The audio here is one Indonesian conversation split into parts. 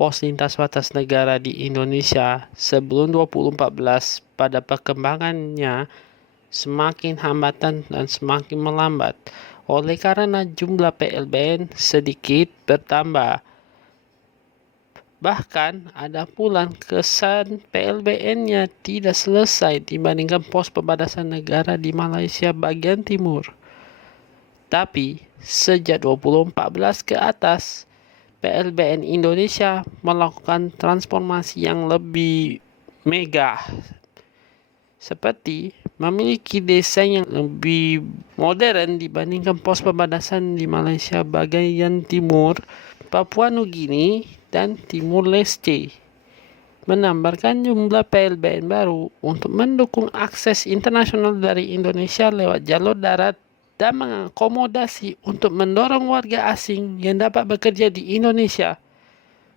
pos lintas batas negara di Indonesia sebelum 2014 pada perkembangannya semakin hambatan dan semakin melambat oleh karena jumlah PLBN sedikit bertambah. Bahkan ada pula kesan PLBN-nya tidak selesai dibandingkan pos perbatasan negara di Malaysia bagian timur. Tapi sejak 2014 ke atas, PLBN Indonesia melakukan transformasi yang lebih mega, seperti memiliki desain yang lebih modern dibandingkan pos perbatasan di Malaysia bagian timur, Papua Nugini, dan Timur Leste, menambahkan jumlah PLBN baru untuk mendukung akses internasional dari Indonesia lewat jalur darat dan mengakomodasi untuk mendorong warga asing yang dapat bekerja di Indonesia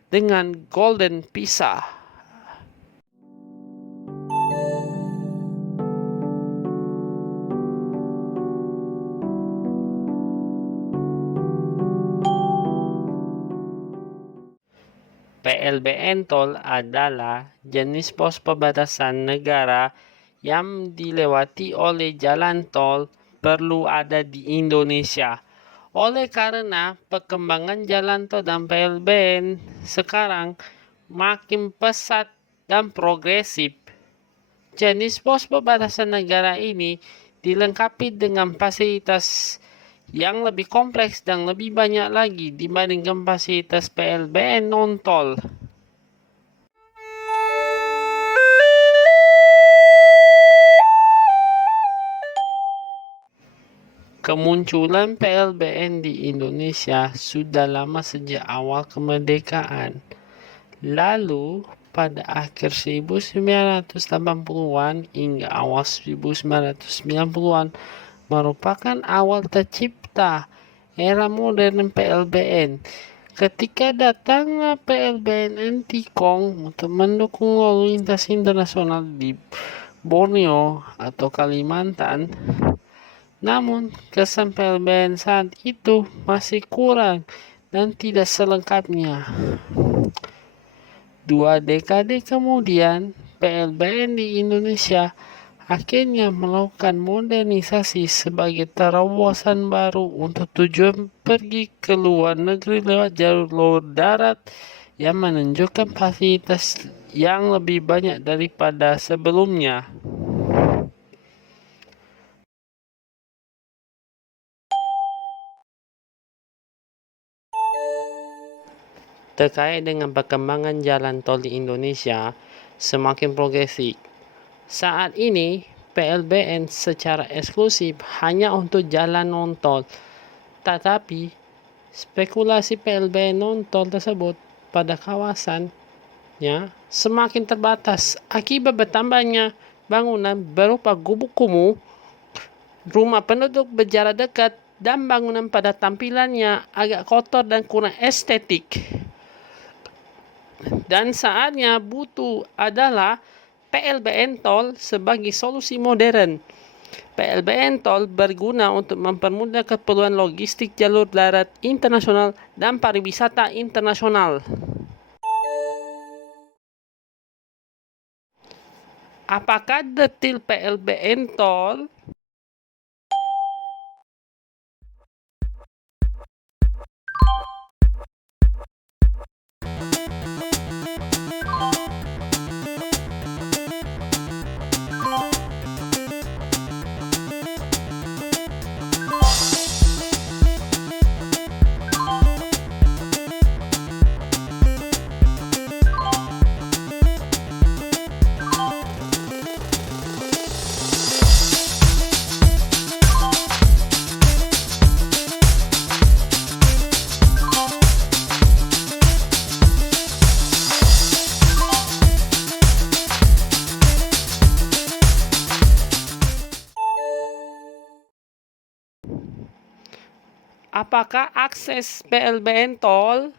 dengan Golden Visa. PLBN tol adalah jenis pos perbatasan negara yang dilewati oleh jalan tol perlu ada di Indonesia. Oleh karena perkembangan jalan tol dan PLBN sekarang makin pesat dan progresif, jenis pos perbatasan negara ini dilengkapi dengan fasilitas yang lebih kompleks dan lebih banyak lagi dibandingkan fasilitas PLBN non-tol. Kemunculan PLBN di Indonesia sudah lama sejak awal kemerdekaan. Lalu, pada akhir 1980-an hingga awal 1990-an merupakan awal tercipta era modern PLBN. Ketika datangnya PLBN Antikong untuk mendukung lalu lintas internasional di Borneo atau Kalimantan, namun kesan PLBN saat itu masih kurang dan tidak selengkapnya. 2 dekade kemudian, PLBN di Indonesia akhirnya melakukan modernisasi sebagai terobosan baru untuk tujuan pergi ke luar negeri lewat jalur darat yang menunjukkan fasilitas yang lebih banyak daripada sebelumnya. Terkait dengan perkembangan jalan tol di Indonesia semakin progresif. Saat ini, PLBN secara eksklusif hanya untuk jalan non-tol, tetapi spekulasi PLBN non-tol tersebut pada kawasannya semakin terbatas akibat bertambahnya bangunan berupa gubuk kumuh, rumah penduduk berjarak dekat, dan bangunan pada tampilannya agak kotor dan kurang estetik. Dan saatnya butuh adalah PLBN tol sebagai solusi modern. PLBN tol berguna untuk mempermudah keperluan logistik jalur darat internasional dan pariwisata internasional. Apakah detail PLBN tol? Apakah akses PLBN tol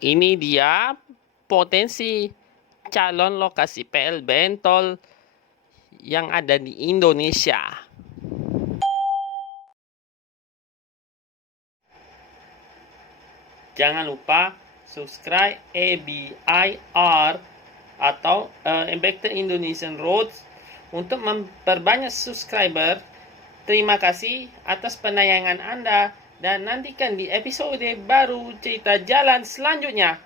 Ini dia potensi calon lokasi PLBN tol yang ada di Indonesia. Jangan lupa subscribe ABIR atau Embected Indonesian Roads untuk memperbanyak subscriber. Terima kasih atas penayangan Anda dan nantikan di episode baru cerita jalan selanjutnya.